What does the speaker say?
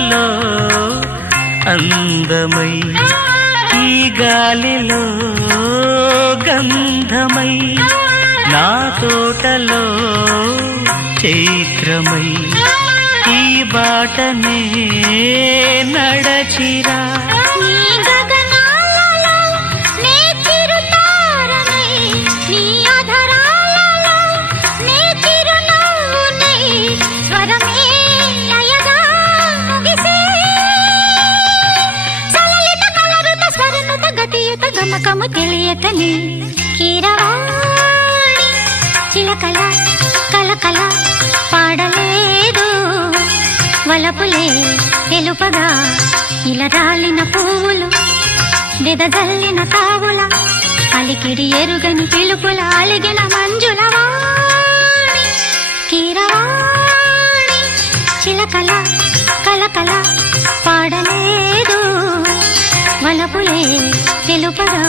కలలో అందమై ఈ గాలిలో గంధమై నా తోటలో చైత్రమై ఈ బాటనే నడచిరా గమకము తెలియకని కీరవాణి చిలకల కలకల పాడలేదు వలపులే తెలుపగా ఇలా రాలిన పువ్వులు వెదజల్లిన తావుల అలికిడి ఎరుగని పిలుపుల అలిగిన మంజుల వాణి కీరవాణి చిలకల కలకల పాడలేదు వలపులే తెలుపగా